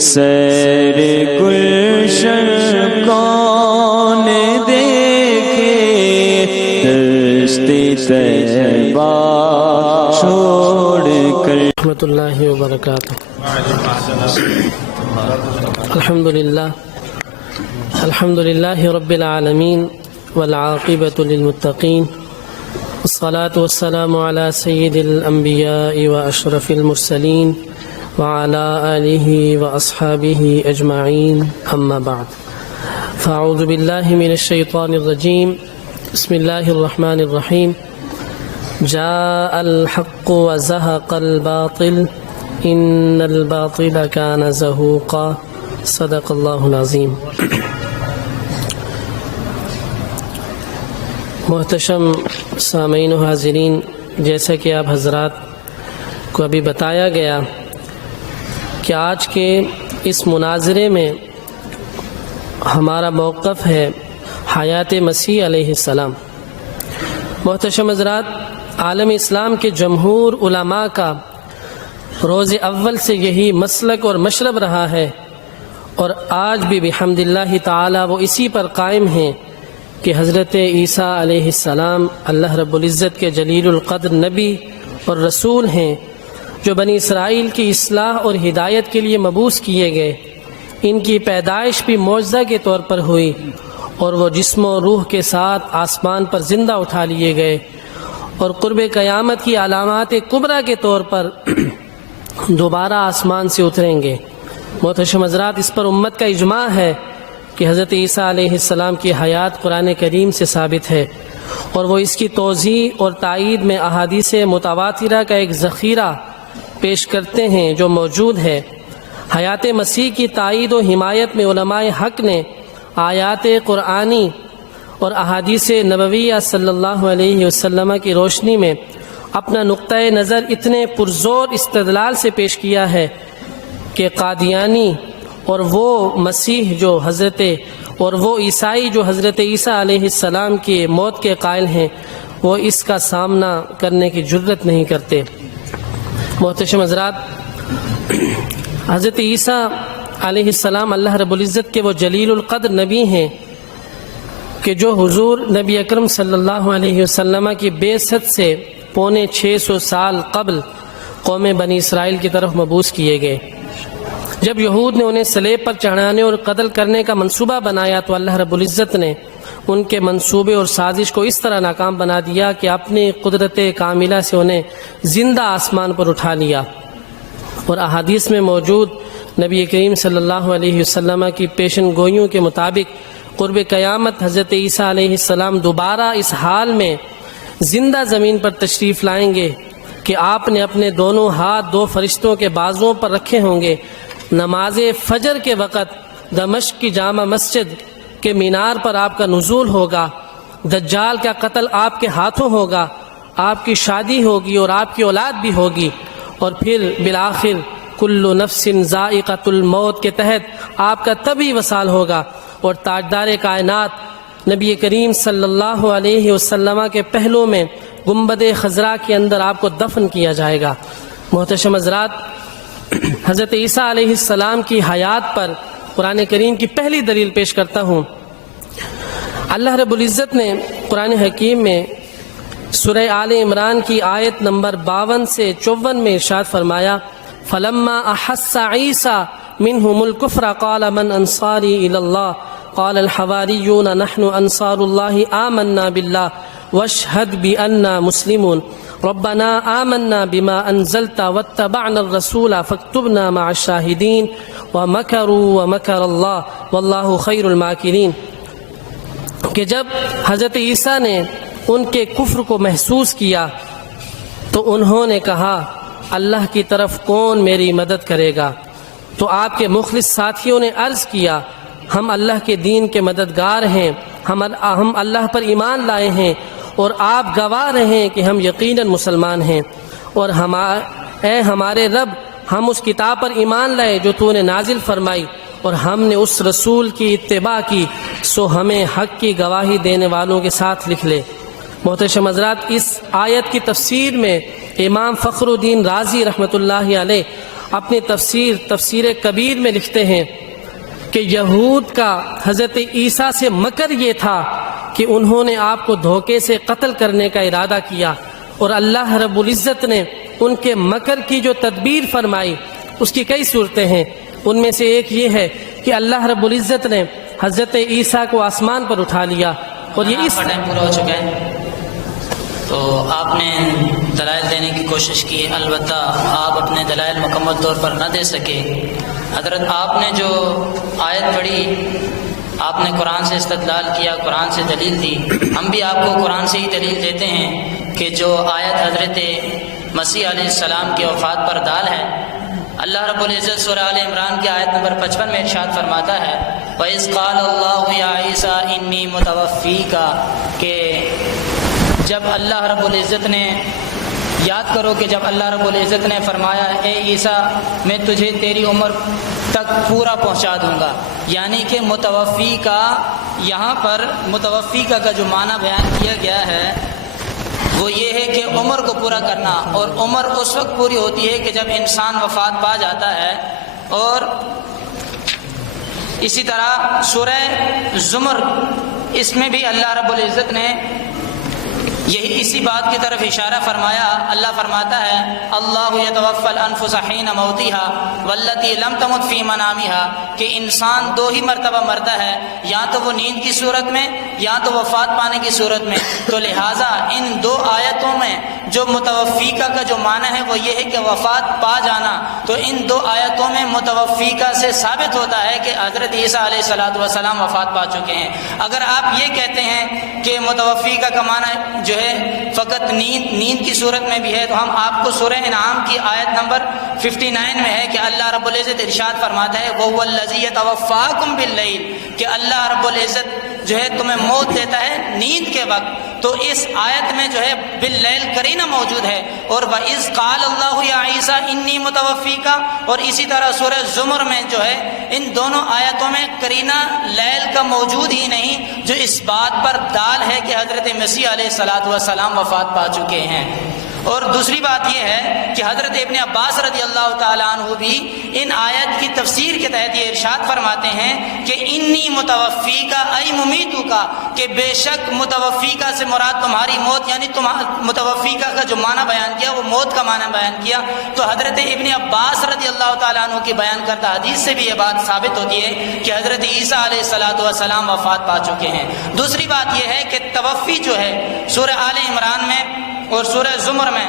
سیر گلشن کون دیکھے دشت طیبہ چھوڑ کر رحمۃ اللہ وبرکاتہ۔ الحمد للہ رب العالمین والعاقبۃ للمتقین والصلاة والسلام علی سید الانبیاء واشرف المرسلین وعلى آلہ واصحابہ اجمعین اما بعد فاعوذ باللہ من الشیطان الرجیم بسم اللہ الرحمن الرحیم جاء الحق وزهق الباطل ان الباطل كان زهوقا صدق اللہ العظیم۔ محتشم سامعین و حاضرین، جیسا کہ آپ حضرات کو ابھی بتایا گیا کہ آج کے اس مناظرے میں ہمارا موقف ہے حیات مسیح علیہ السلام۔ محتشم حضرات، عالم اسلام کے جمہور علماء کا روز اول سے یہی مسلک اور مشرب رہا ہے، اور آج بھی بحمد اللہ تعالی وہ اسی پر قائم ہیں کہ حضرت عیسیٰ علیہ السلام اللہ رب العزت کے جلیل القدر نبی اور رسول ہیں، جو بنی اسرائیل کی اصلاح اور ہدایت کے لیے مبعوث کیے گئے۔ ان کی پیدائش بھی معجزہ کے طور پر ہوئی، اور وہ جسم و روح کے ساتھ آسمان پر زندہ اٹھا لیے گئے، اور قرب قیامت کی علامات کبریٰ کے طور پر دوبارہ آسمان سے اتریں گے۔ محتشم حضرات، اس پر امت کا اجماع ہے کہ حضرت عیسیٰ علیہ السلام کی حیات قرآن کریم سے ثابت ہے، اور وہ اس کی توضیح اور تائید میں احادیث متواترہ کا ایک ذخیرہ پیش کرتے ہیں جو موجود ہے۔ حیات مسیح کی تائید و حمایت میں علماء حق نے آیات قرآنی اور احادیث نبویہ صلی اللہ علیہ وسلم کی روشنی میں اپنا نقطۂ نظر اتنے پرزور استدلال سے پیش کیا ہے کہ قادیانی اور وہ مسیح جو اور وہ عیسائی جو حضرت عیسیٰ علیہ السلام کی موت کے قائل ہیں، وہ اس کا سامنا کرنے کی جرت نہیں کرتے۔ محتشم حضرات، حضرت عیسیٰ علیہ السلام اللہ رب العزت کے وہ جلیل القدر نبی ہیں کہ جو حضور نبی اکرم صلی اللہ علیہ وسلم کی بعثت سے 650 سال قبل قوم بنی اسرائیل کی طرف مبعوث کیے گئے۔ جب یہود نے انہیں صلیب پر چڑھانے اور قتل کرنے کا منصوبہ بنایا تو اللہ رب العزت نے ان کے منصوبے اور سازش کو اس طرح ناکام بنا دیا کہ اپنی قدرت کاملہ سے انہیں زندہ آسمان پر اٹھا لیا۔ اور احادیث میں موجود نبی کریم صلی اللہ علیہ وسلم کی پیشن گوئیوں کے مطابق قرب قیامت حضرت عیسیٰ علیہ السلام دوبارہ اس حال میں زندہ زمین پر تشریف لائیں گے کہ آپ نے اپنے دونوں ہاتھ 2 فرشتوں کے بازوؤں پر رکھے ہوں گے۔ نماز فجر کے وقت دمشق کی جامع مسجد کے مینار پر آپ کا نزول ہوگا، دجال کا قتل آپ کے ہاتھوں ہوگا، آپ کی شادی ہوگی اور آپ کی اولاد بھی ہوگی، اور پھر بالآخر کل نفس ذائقۃ الموت کے تحت آپ کا طبی وصال ہوگا، اور تاجدار کائنات نبی کریم صلی اللہ علیہ وسلم کے پہلو میں گنبد خضرا کے اندر آپ کو دفن کیا جائے گا۔ محتشم حضرات، حضرت عیسیٰ علیہ السلام کی حیات پر قرآن کریم کی پہلی دلیل پیش کرتا ہوں۔ اللہ رب العزت نے قرآن حکیم میں سورہ آل عمران کی آیت نمبر 52 سے 54 میں ارشاد فرمایا، فَلَمَّا أَحَسَّ عِيسَىٰ مِنْهُمُ الْكُفْرَ قَالَ مَنْ أَنصَارِي إِلَى اللَّهِ قَالَ الْحَوَارِيُّونَ نَحْنُ أَنصَارُ اللَّهِ آمَنَّا بِاللَّهِ وَاشْهَدْ بِأَنَّا مُسْلِمُونَ ربنا آمنا بما انزلت واتبعنا الرسول فاكتبنا مع الشاهدين ومكروا ومكر الله والله خير الماكرين۔ کہ جب حضرت عیسیٰ نے ان کے کفر کو محسوس کیا تو انہوں نے کہا، اللہ کی طرف کون میری مدد کرے گا؟ تو آپ کے مخلص ساتھیوں نے عرض کیا، ہم اللہ کے دین کے مددگار ہیں، ہم اللہ پر ایمان لائے ہیں، اور آپ گواہ رہیں کہ ہم یقیناً مسلمان ہیں، اور اے ہمارے رب، ہم اس کتاب پر ایمان لائے جو تو نے نازل فرمائی، اور ہم نے اس رسول کی اتباع کی، سو ہمیں حق کی گواہی دینے والوں کے ساتھ لکھ لے۔ محتشم حضرات، اس آیت کی تفسیر میں امام فخر الدین رازی رحمۃ اللہ علیہ اپنی تفسیر کبیر میں لکھتے ہیں کہ یہود کا حضرت عیسیٰ سے مکر یہ تھا کہ انہوں نے آپ کو دھوکے سے قتل کرنے کا ارادہ کیا، اور اللہ رب العزت نے ان کے مکر کی جو تدبیر فرمائی اس کی کئی صورتیں ہیں۔ ان میں سے ایک یہ ہے کہ اللہ رب العزت نے حضرت عیسیٰ کو آسمان پر اٹھا لیا، اور یہ اس ٹائم پورا ہو چکا ہے تو آپ نے دلائل دینے کی کوشش کی، البتہ آپ اپنے دلائل مکمل طور پر نہ دے سکے۔ حضرت آپ نے جو آیت پڑھی، آپ نے قرآن سے استدلال کیا، قرآن سے دلیل دی، ہم بھی آپ کو قرآن سے ہی دلیل دیتے ہیں کہ جو آیت حضرت مسیح علیہ السلام کے وفات پر دال ہے، اللہ رب العزت سورہ آل عمران کی آیت نمبر 55 میں ارشاد فرماتا ہے وَإِذْ قَالَ اللَّهُ يَا عِيسَىٰ إِنِّي مُتَوَفِّيكَ، کہ جب اللہ رب العزت نے، یاد کرو کہ جب اللہ رب العزت نے فرمایا اے عیسیٰ میں تجھے تیری عمر تک پورا پہنچا دوں گا، یعنی کہ متوفی کا، یہاں پر متوفی کا جو معنی بیان کیا گیا ہے وہ یہ ہے کہ عمر کو پورا کرنا، اور عمر اس وقت پوری ہوتی ہے کہ جب انسان وفات پا جاتا ہے۔ اور اسی طرح سورہ زمر، اس میں بھی اللہ رب العزت نے یہی اسی بات کی طرف اشارہ فرمایا۔ اللہ فرماتا ہے اللہ یتوفی الانفس حین موتها والتی لم تمت فی منامها، کہ انسان دو ہی مرتبہ مرتا ہے، یا تو وہ نیند کی صورت میں یا تو وفات پانے کی صورت میں۔ تو لہٰذا ان دو آیتوں میں جو متوفیقہ کا جو معنی ہے وہ یہ ہے کہ وفات پا جانا، تو ان دو آیتوں میں متوفیقہ سے ثابت ہوتا ہے کہ حضرت عیسیٰ علیہ السلام وفات پا چکے ہیں۔ اگر آپ یہ کہتے ہیں کہ متوفیقہ کا معنی جو ہے فقط نیند کی صورت میں بھی ہے، تو ہم آپ کو سورہ انعام کی آیت نمبر 59 میں ہے کہ اللہ رب العزت ارشاد فرماتا ہے وَهُوَ الَّذِي يَتَوَفَّاكُمْ بِاللَّيْلِ، کہ اللہ رب العزت جو ہے تمہیں موت دیتا ہے نیند کے وقت۔ تو اس آیت میں جو ہے باللیل قرینہ موجود ہے، اور وَإِذْ قَالَ اللَّهُ يَا عِيسَىٰ إِنِّي مُتَوَفِّيكَ، اور اسی طرح سورہ زمر میں جو ہے ان دونوں آیتوں میں قرینہ لیل کا موجود ہی نہیں، جو اس بات پر دال ہے کہ حضرت مسیح علیہ السلام وفات پا چکے ہیں۔ اور دوسری بات یہ ہے کہ حضرت ابن عباس رضی اللہ تعالیٰ عنہ بھی ان آیت کی تفسیر کے تحت یہ ارشاد فرماتے ہیں کہ انی متوفیکا ای ممیتوکا، کہ بے شک متوفیکا سے مراد تمہاری موت، یعنی متوفیکا کا جو معنی بیان کیا وہ موت کا معنی بیان کیا۔ تو حضرت ابن عباس رضی اللہ تعالیٰ عنہ کی بیان کردہ حدیث سے بھی یہ بات ثابت ہوتی ہے کہ حضرت عیسیٰ علیہ السلام وفات پا چکے ہیں۔ دوسری بات یہ ہے کہ توفی جو ہے سورہ آل عمران میں اور سورہ زمر میں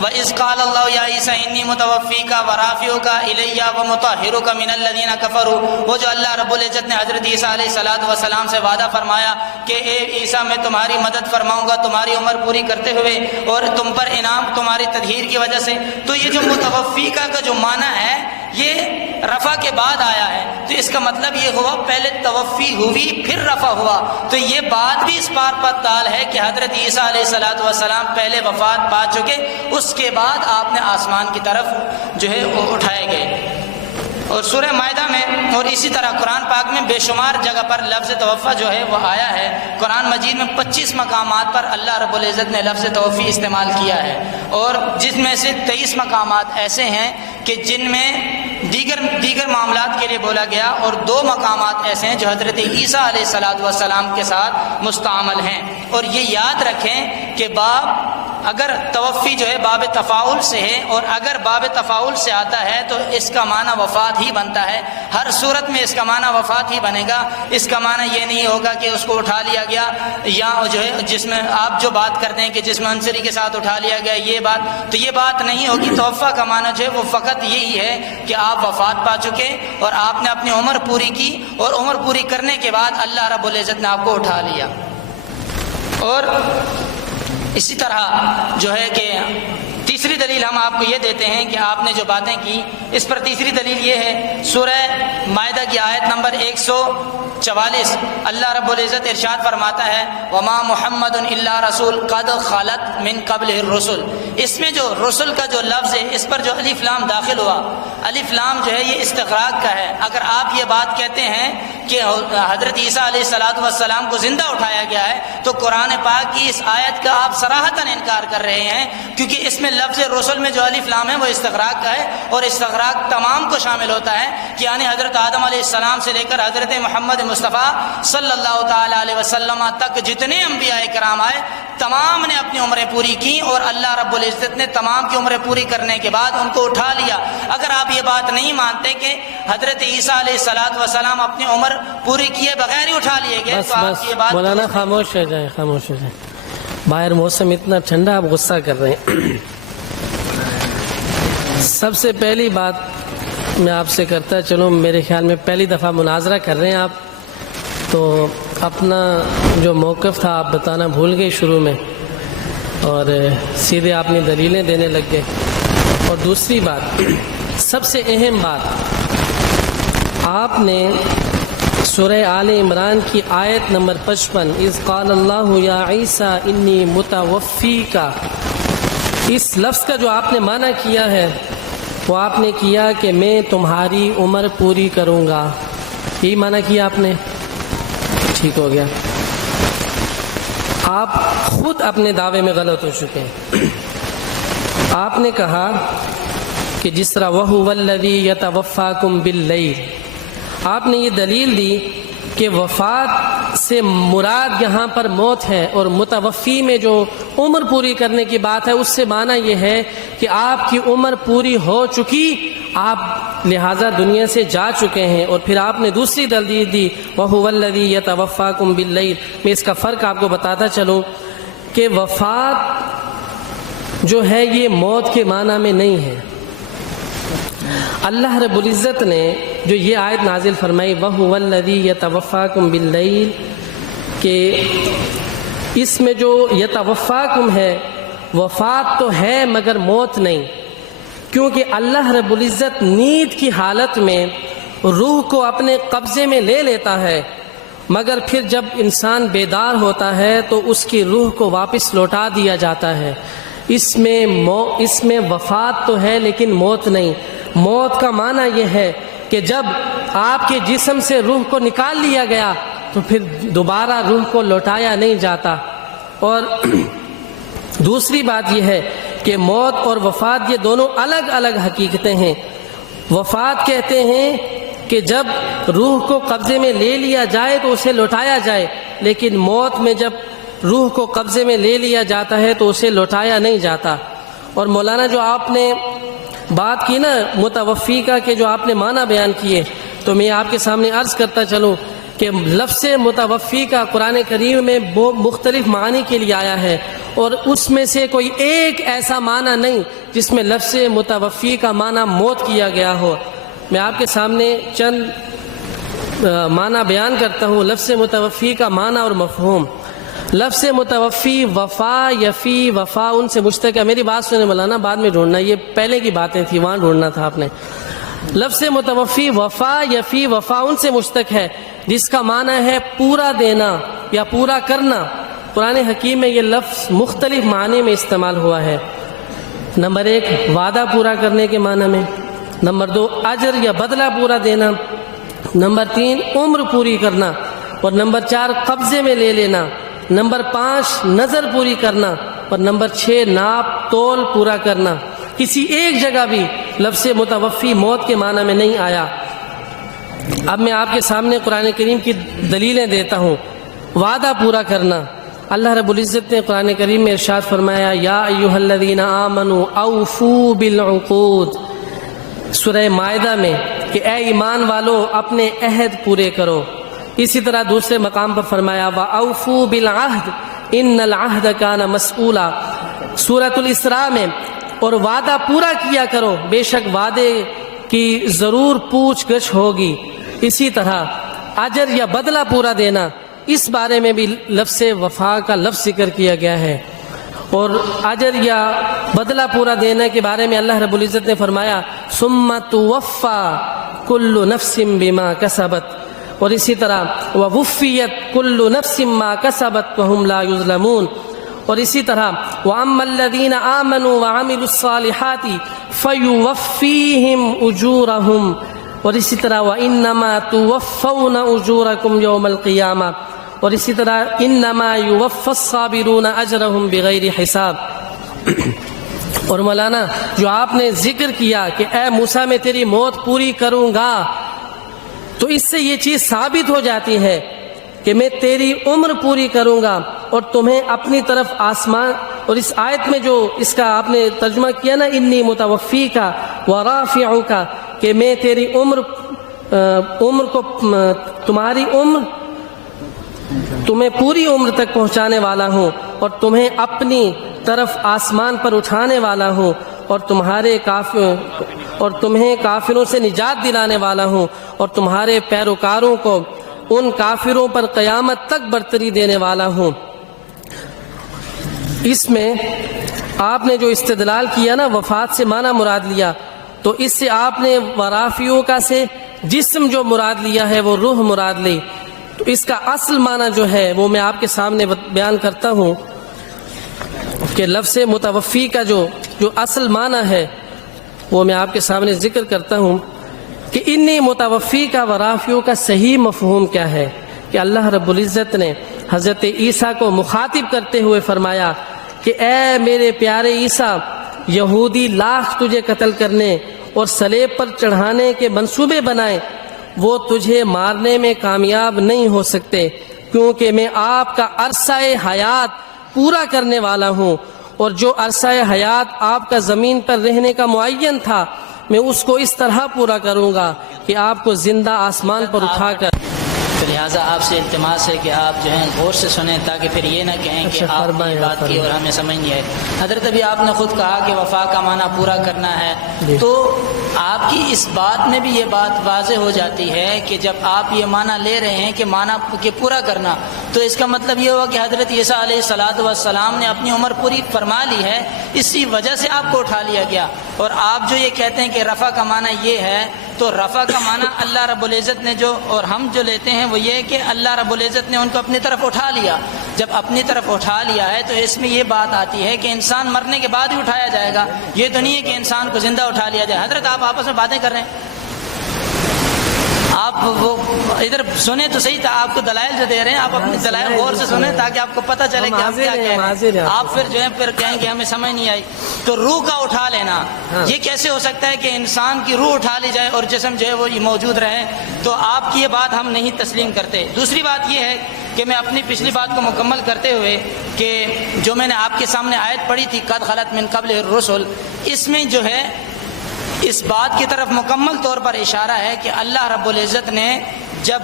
وَإِذْ قَالَ اللَّهُ يَا عِيسَىٰ إِنِّي مُتَوَفِّيكَ وَرَافِعُكَ إِلَيَّ وَمُطَهِّرُكَ مِنَ الَّذِينَ كَفَرُوا، وہ جو اللہ رب العزت نے حضرت عیسیٰ علیہ السلام سے وعدہ فرمایا کہ اے عیسیٰ میں تمہاری مدد فرماؤں گا تمہاری عمر پوری کرتے ہوئے اور تم پر انعام تمہاری تطہیر کی وجہ سے۔ تو یہ جو متوفیکہ کا جو معنی ہے یہ رفع کے بعد آیا ہے، تو اس کا مطلب یہ ہوا پہلے توفی ہوئی پھر رفع ہوا۔ تو یہ بات بھی اس بات پر دال ہے کہ حضرت عیسیٰ علیہ السلام پہلے وفات پا چکے، اس کے بعد آپ نے آسمان کی طرف جو ہے اٹھائے گئے۔ اور سورہ مائدہ میں اور اسی طرح قرآن پاک میں بے شمار جگہ پر لفظ توفیٰ جو ہے وہ آیا ہے۔ قرآن مجید میں 25 مقامات پر اللہ رب العزت نے لفظ توفی استعمال کیا ہے، اور جس میں سے 23 مقامات ایسے ہیں کہ جن میں دیگر معاملات کے لیے بولا گیا، اور 2 مقامات ایسے ہیں جو حضرت عیسیٰ علیہ السلام کے ساتھ مستعمل ہیں۔ اور یہ یاد رکھیں کہ باب اگر توفی جو ہے باب تفاعل سے ہے، اور اگر باب تفاعل سے آتا ہے تو اس کا معنی وفات ہی بنتا ہے، ہر صورت میں اس کا معنی وفات ہی بنے گا۔ اس کا معنی یہ نہیں ہوگا کہ اس کو اٹھا لیا گیا، یا جو ہے جس میں آپ جو بات کرتے ہیں کہ جسم انصری کے ساتھ اٹھا لیا گیا، یہ بات تو یہ بات نہیں ہوگی۔ توفیٰ کا معنی جو ہے وہ فقط یہی ہے کہ آپ وفات پا چکے اور آپ نے اپنی عمر پوری کی، اور عمر پوری کرنے کے بعد اللہ رب العزت نے آپ کو اٹھا لیا۔ اور اسی طرح جو ہے کہ تیسری دلیل ہم آپ کو یہ دیتے ہیں کہ آپ نے جو باتیں کی اس پر تیسری دلیل یہ ہے سورہ مائدہ کی آیت نمبر 144، اللہ رب العزت ارشاد فرماتا ہے وما محمد الا رسول قد خلت من قبلہ الرسل۔ اس میں جو رسل کا جو لفظ ہے اس پر جو الف لام داخل ہوا، الف لام جو ہے یہ استغراق کا ہے. اگر آپ یہ بات کہتے ہیں کہ حضرت عیسیٰ علیہ الصلوۃ والسلام کو زندہ اٹھایا گیا ہے تو قرآن پاک کی اس آیت کا آپ صراحتاً انکار کر رہے ہیں، کیونکہ اس میں لفظ رسل میں جو الف لام ہے وہ استغراق کا ہے، اور استغراق تمام کو شامل ہوتا ہے کہ یعنی حضرت آدم علیہ السلام سے لے کر حضرت محمد مصطفیٰ صلی اللہ تعالی علیہ وسلم تک جتنے انبیاء کرام آئے تمام نے اپنی عمریں پوری کی، اور اللہ رب العزت نے تمام کی عمریں پوری کرنے کے بعد ان کو اٹھا لیا. اگر آپ یہ بات نہیں مانتے کہ حضرت عیسیٰ علیہ الصلوۃ والسلام اپنی عمر پوری کیے بغیر ہی اٹھا لیے گئے تو آپ یہ بات مولانا خاموش ہو جائیں، خاموش ہو جائیں. باہر موسم اتنا ٹھنڈا، آپ غصہ کر رہے ہیں. سب سے پہلی بات میں آپ سے کرتا چلوں، میرے خیال میں پہلی دفعہ مناظرہ کر رہے ہیں آپ، تو اپنا جو موقف تھا آپ بتانا بھول گئے شروع میں، اور سیدھے آپ نے دلیلیں دینے لگ گئے. اور دوسری بات، سب سے اہم بات، آپ نے سورہ آل عمران کی آیت نمبر 55 اذ قال اللہ یا عیسیٰ انی متوفیک، اس لفظ کا جو آپ نے معنی کیا ہے وہ آپ نے کیا کہ میں تمہاری عمر پوری کروں گا. یہی معنی کیا آپ نے؟ ٹھیک ہو گیا. آپ خود اپنے دعوے میں غلط ہو چکے ہیں. آپ نے کہا کہ جس طرح وَهُوَ الَّذِي يَتَوَفَّاكُمْ بِاللَّيْلِ، آپ نے یہ دلیل دی کہ وفات سے مراد یہاں پر موت ہے، اور متوفی میں جو عمر پوری کرنے کی بات ہے اس سے معنی یہ ہے کہ آپ کی عمر پوری ہو چکی، آپ لہٰذا دنیا سے جا چکے ہیں. اور پھر آپ نے دوسری دلیل دی وَهُوَ الَّذِي يَتَوَفَّاكُمْ بِاللَّيْلِ. میں اس کا فرق آپ کو بتاتا چلوں کہ وفات جو ہے یہ موت کے معنی میں نہیں ہے. اللہ رب العزت نے جو یہ آیت نازل فرمائی وَهُوَ الَّذِي يَتَوَفَّاكُمْ بِاللَّيْلِ، کہ اس میں جو یتوفاکم ہے وفات تو ہے مگر موت نہیں، کیونکہ اللہ رب العزت نیند کی حالت میں روح کو اپنے قبضے میں لے لیتا ہے، مگر پھر جب انسان بیدار ہوتا ہے تو اس کی روح کو واپس لوٹا دیا جاتا ہے. اس میں وفات تو ہے لیکن موت نہیں. موت کا معنی یہ ہے کہ جب آپ کے جسم سے روح کو نکال لیا گیا تو پھر دوبارہ روح کو لوٹایا نہیں جاتا. اور دوسری بات یہ ہے کہ موت اور وفات یہ دونوں الگ الگ حقیقتیں ہیں. وفات کہتے ہیں کہ جب روح کو قبضے میں لے لیا جائے تو اسے لوٹایا جائے، لیکن موت میں جب روح کو قبضے میں لے لیا جاتا ہے تو اسے لوٹایا نہیں جاتا. اور مولانا جو آپ نے بات کی نا متوفی کا کہ جو آپ نے معنی بیان کیے، تو میں آپ کے سامنے عرض کرتا چلوں کہ لفظ متوفی کا قرآن کریم میں مختلف معنی کے لیے آیا ہے، اور اس میں سے کوئی ایک ایسا معنی نہیں جس میں لفظ متوفی کا معنی موت کیا گیا ہو. میں آپ کے سامنے چند معنی بیان کرتا ہوں لفظ متوفی کا معنی اور مفہوم. لفظ متوفی وفا یفی وفا ان سے مشتق ہے. میری بات سننے مولانا، بعد میں ڈھونڈنا، یہ پہلے کی باتیں تھی، وہاں ڈھونڈنا تھا آپ نے. لفظ متوفی وفا یفی وفا ان سے مشتق ہے جس کا معنی ہے پورا دینا یا پورا کرنا. قرآن حکیم میں یہ لفظ مختلف معنی میں استعمال ہوا ہے. نمبر 1 وعدہ پورا کرنے کے معنی میں، نمبر 2 اجر یا بدلہ پورا دینا، نمبر 3 عمر پوری کرنا، اور نمبر 4 قبضے میں لے لینا، نمبر 5 نظر پوری کرنا، اور نمبر 6 ناپ تول پورا کرنا. کسی ایک جگہ بھی لفظ متوفی موت کے معنی میں نہیں آیا. اب میں آپ کے سامنے قرآن کریم کی دلیلیں دیتا ہوں. وعدہ پورا کرنا، اللہ رب العزت نے قرآن کریم میں ارشاد فرمایا یا ایھا الذین آمنوا اوفوا بالعقود، سورہ مائدہ میں، کہ اے ایمان والو اپنے عہد پورے کرو. اسی طرح دوسرے مقام پر فرمایا وَأَوْفُوا بِالْعَهْدِ إِنَّ الْعَهْدَ كَانَ مَسْئُولًا، سورۃ الاسراء میں، اور وعدہ پورا کیا کرو، بے شک وعدے کی ضرور پوچھ گچھ ہوگی. اسی طرح اجر یا بدلہ پورا دینا، اس بارے میں بھی لفظ وفا کا لفظ ذکر کیا گیا ہے. اور اجر یا بدلہ پورا دینے کے بارے میں اللہ رب العزت نے فرمایا ثُمَّ تُوَفَّى كُلُّ نَفْسٍ بِمَا كَسَبَتْ، اور اسی طرح وَوُفِّيَتْ كُلُّ نَفْسٍ مَا كَسَبَتْ وَهُمْ لَا يُظْلَمُونَ، اور اسی طرح وَأَمَّا الَّذِينَ آمَنُوا وَعَمِلُوا الصَّالِحَاتِ فَيُوَفِّيهِمْ أُجُورَهُمْ، اور اسی طرح وَإِنَّمَا تُوَفَّوْنَ أُجُورَكُمْ يَوْمَ الْقِيَامَةِ، اور اسی طرح إِنَّمَا يُوَفَّى الصَّابِرُونَ أَجْرَهُمْ بِغَيْرِ حساب۔ اور مولانا جو آپ نے ذکر کیا کہ اے موسیٰ میں تیری موت پوری کروں گا، تو اس سے یہ چیز ثابت ہو جاتی ہے کہ میں تیری عمر پوری کروں گا اور تمہیں اپنی طرف آسمان، اور اس آیت میں جو اس کا آپ نے ترجمہ کیا نا انی متوفیک ورافعک، کہ میں تیری عمر کو تمہاری عمر تمہیں پوری عمر تک پہنچانے والا ہوں اور تمہیں اپنی طرف آسمان پر اٹھانے والا ہوں اور تمہیں کافروں سے نجات دلانے والا ہوں اور تمہارے پیروکاروں کو ان کافروں پر قیامت تک برتری دینے والا ہوں۔ اس میں آپ نے جو استدلال کیا نا وفات سے معنی مراد لیا، تو اس سے آپ نے ورافیوں کا سے جسم جو مراد لیا ہے وہ روح مراد لی، تو اس کا اصل معنی جو ہے وہ میں آپ کے سامنے بیان کرتا ہوں کہ لفظ متوفی کا جو اصل معنی ہے وہ میں آپ کے سامنے ذکر کرتا ہوں کہ انی متوفی کا ورافیوں کا صحیح مفہوم کیا ہے، کہ اللہ رب العزت نے حضرت عیسیٰ کو مخاطب کرتے ہوئے فرمایا کہ اے میرے پیارے عیسیٰ، یہودی لاکھ تجھے قتل کرنے اور صلیب پر چڑھانے کے منصوبے بنائیں، وہ تجھے مارنے میں کامیاب نہیں ہو سکتے، کیونکہ میں آپ کا عرصہ حیات پورا کرنے والا ہوں، اور جو عرصہ حیات آپ کا زمین پر رہنے کا معین تھا میں اس کو اس طرح پورا کروں گا کہ آپ کو زندہ آسمان پر اٹھا کر، تو لہٰذا آپ سے التماس ہے کہ آپ جو ہیں غور سے سنیں، تاکہ پھر یہ نہ کہیں کہ آپ نے یہ بات کی اور ہمیں سمجھ نہیں آئی۔ حضرت ابھی آپ نے خود کہا کہ وفا کا معنی پورا کرنا ہے، تو آپ کی اس بات میں بھی یہ بات واضح ہو جاتی ہے کہ جب آپ یہ معنی لے رہے ہیں کہ معنی کہ پورا کرنا، تو اس کا مطلب یہ ہوا کہ حضرت عیسیٰ علیہ السلام نے اپنی عمر پوری فرما لی ہے، اسی وجہ سے آپ کو اٹھا لیا گیا۔ اور آپ جو یہ کہتے ہیں کہ رفع کا معنی یہ ہے، تو رفع کا معنی اللہ رب العزت نے جو، اور ہم جو لیتے ہیں وہ یہ کہ اللہ رب العزت نے ان کو اپنی طرف اٹھا لیا۔ جب اپنی طرف اٹھا لیا ہے تو اس میں یہ بات آتی ہے کہ انسان مرنے کے بعد ہی اٹھایا جائے گا، یہ تو نہیں ہے کہ انسان کو زندہ اٹھا لیا جائے۔ حضرت آپ آپس میں باتیں کر رہے ہیں، آپ وہ ادھر سنیں تو صحیح تھا، آپ کو دلائل جو دے رہے ہیں آپ اپنے دلائل غور سے سنیں تاکہ آپ کو پتہ چلے کہ آپ کیا کہہ رہے ہیں۔ آپ پھر جو ہے پھر کہیں کہ ہمیں سمجھ نہیں آئی۔ تو روح کا اٹھا لینا یہ کیسے ہو سکتا ہے کہ انسان کی روح اٹھا لی جائے اور جسم جو ہے وہ موجود رہے؟ تو آپ کی یہ بات ہم نہیں تسلیم کرتے۔ دوسری بات یہ ہے کہ میں اپنی پچھلی بات کو مکمل کرتے ہوئے کہ جو میں نے آپ کے سامنے آیت پڑھی تھی قد خلت من قبل الرسل، اس میں جو ہے اس بات کی طرف مکمل طور پر اشارہ ہے کہ اللہ رب العزت نے جب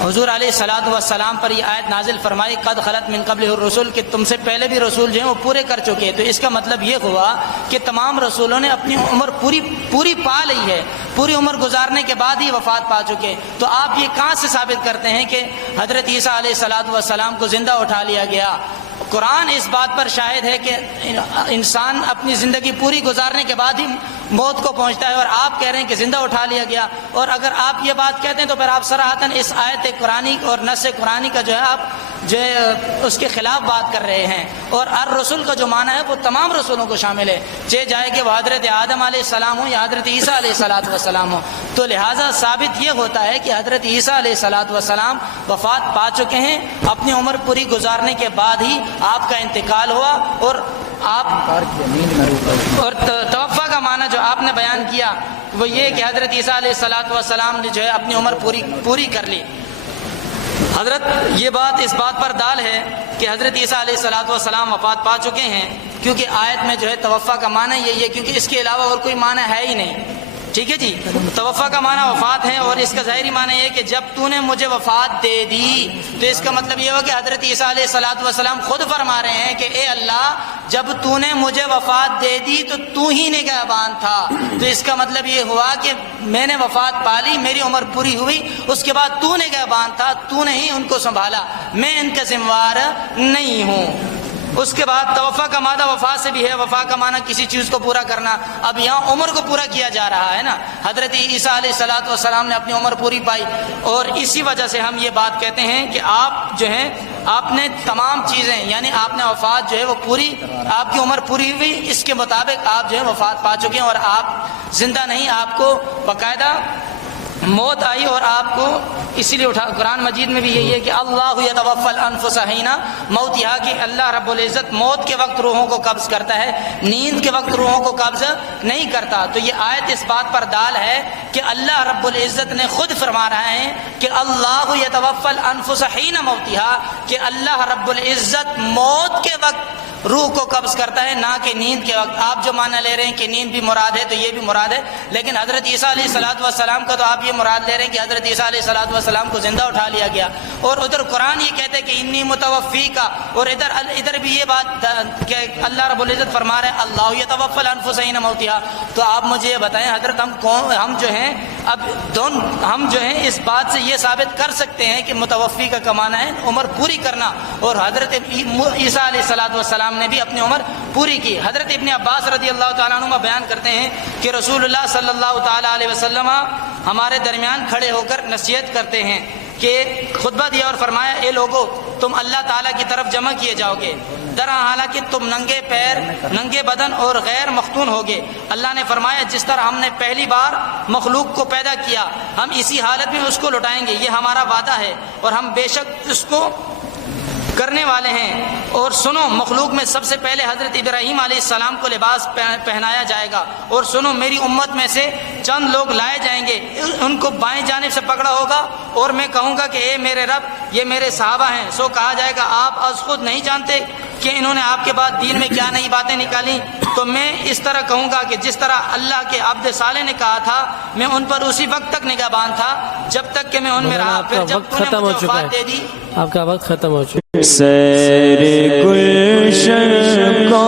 حضور علیہ السلام پر یہ آیت نازل فرمائی قد خلت من قبل الرسل، کہ تم سے پہلے بھی رسول جو ہیں وہ پورے کر چکے ہیں، تو اس کا مطلب یہ ہوا کہ تمام رسولوں نے اپنی عمر پوری پا لی ہے، پوری عمر گزارنے کے بعد ہی وفات پا چکے۔ تو آپ یہ کہاں سے ثابت کرتے ہیں کہ حضرت عیسیٰ علیہ السلام کو زندہ اٹھا لیا گیا؟ قرآن اس بات پر شاہد ہے کہ انسان اپنی زندگی پوری گزارنے کے بعد ہی موت کو پہنچتا ہے، اور آپ کہہ رہے ہیں کہ زندہ اٹھا لیا گیا۔ اور اگر آپ یہ بات کہتے ہیں تو پھر آپ صراحتاً اس آیت قرآنی اور نص قرآنی کا جو ہے آپ جو ہے اس کے خلاف بات کر رہے ہیں۔ اور الرسول کا جو معنی ہے وہ تمام رسولوں کو شامل ہے، چاہے جائے کہ وہ حضرت آدم علیہ السلام ہو یا حضرت عیسیٰ علیہ السلام ہو۔ تو لہٰذا ثابت یہ ہوتا ہے کہ حضرت عیسیٰ علیہ السلام وفات پا چکے ہیں، اپنی عمر پوری گزارنے کے بعد ہی آپ کا انتقال ہوا۔ اور آپ اور توفہ کا معنی جو آپ نے بیان کیا وہ یہ کہ حضرت عیسیٰ علیہ السلام نے جو ہے اپنی عمر پوری کر لی۔ حضرت یہ بات اس بات پر دال ہے کہ حضرت عیسیٰ علیہ السلام وفات پا چکے ہیں، کیونکہ آیت میں جو ہے توفہ کا معنی یہی ہے، کیونکہ اس کے علاوہ اور کوئی معنی ہے ہی نہیں۔ ٹھیک ہے جی، توفہ کا معنی وفات ہے، اور اس کا ظاہری معنی یہ ہے کہ جب تو نے مجھے وفات دے دی، تو اس کا مطلب یہ ہوا کہ حضرت عیسیٰ علیہ السلام خود فرما رہے ہیں کہ اے اللہ جب تو نے مجھے وفات دے دی تو تو ہی نگہبان تھا۔ تو اس کا مطلب یہ ہوا کہ میں نے وفات پالی، میری عمر پوری ہوئی، اس کے بعد تو نگہبان تھا، تو نے ہی ان کو سنبھالا، میں ان کا ذمہ دار نہیں ہوں۔ اس کے بعد توفہ کا مادہ وفا سے بھی ہے، وفا کا معنی کسی چیز کو پورا کرنا۔ اب یہاں عمر کو پورا کیا جا رہا ہے نا، حضرت عیسیٰ علیہ السلام نے اپنی عمر پوری پائی، اور اسی وجہ سے ہم یہ بات کہتے ہیں کہ آپ جو ہیں آپ نے تمام چیزیں یعنی آپ نے وفات جو ہے وہ پوری، آپ کی عمر پوری ہوئی، اس کے مطابق آپ جو ہے وفات پا چکے ہیں اور آپ زندہ نہیں، آپ کو باقاعدہ موت آئی اور آپ کو اسی لیے اٹھا۔ قرآن مجید میں بھی یہی ہے کہ اللہ یتوفی الانفس حین موتہا، کہ اللہ رب العزت موت کے وقت روحوں کو قبض کرتا ہے، نیند کے وقت روحوں کو قبض نہیں کرتا۔ تو یہ آیت اس بات پر دال ہے کہ اللہ رب العزت نے خود فرما رہا ہے کہ اللہ یتوفی الانفس حین موتہا، کہ اللہ رب العزت موت کے وقت روح کو قبض کرتا ہے، نہ کہ نیند کے وقت۔ آپ جو معنی لے رہے ہیں کہ نیند بھی مراد ہے تو یہ بھی مراد ہے، لیکن حضرت عیسیٰ علیہ السلام کا تو آپ یہ مراد لے رہے ہیں کہ حضرت عیسیٰ علیہ السلام کو زندہ اٹھا لیا گیا، اور ادھر قرآن یہ کہتے ہیں کہ انی متوفی کا، اور ادھر بھی یہ بات کہ اللہ رب العزت فرما رہے ہیں اللہ یتوفی الانفس حین موتہا۔ تو آپ مجھے یہ بتائیں حضرت، ہم جو ہیں اب ہم جو ہیں اس بات سے یہ ثابت کر سکتے ہیں کہ متوفی کا کمانا ہے عمر پوری کرنا، اور حضرت عیسیٰ علیہ السلام نے بھی اپنی عمر پوری کی۔ حضرت ابن عباس رضی اللہ تعالیٰ عنہ بیان کرتے ہیں کہ رسول اللہ صلی اللہ تعالیٰ علیہ وسلم ہمارے درمیان کھڑے ہو کر نصیحت کرتے ہیں کہ خطبہ دیا اور فرمایا اے لوگو تم اللہ تعالیٰ کی طرف جمع کیے جاؤ گے، درا حالانکہ تم ننگے پیر ننگے بدن اور غیر مختون ہوگے۔ اللہ نے فرمایا جس طرح ہم نے پہلی بار مخلوق کو پیدا کیا ہم اسی حالت میں اس کو لوٹائیں گے، یہ ہمارا وعدہ ہے اور ہم بے شک اس کو کرنے والے ہیں۔ اور سنو مخلوق میں سب سے پہلے حضرت ابراہیم علیہ السلام کو لباس پہنایا جائے گا، اور سنو میری امت میں سے چند لوگ لائے جائیں گے، ان کو بائیں جانب سے پکڑا ہوگا اور میں کہوں گا کہ اے میرے رب یہ میرے صحابہ ہیں، سو کہا جائے گا آپ از خود نہیں جانتے کہ انہوں نے آپ کے بعد دین میں کیا نئی باتیں نکالی، تو میں اس طرح کہوں گا کہ جس طرح اللہ کے عبد صالح نے کہا تھا میں ان پر اسی وقت تک نگہبان تھا جب تک کہ میں ان میں رہا، پھر جب انہوں نے مجھے وفات دے دی۔ آپ کا وقت ختم ہو چکا ہے۔ سیر گلشن کا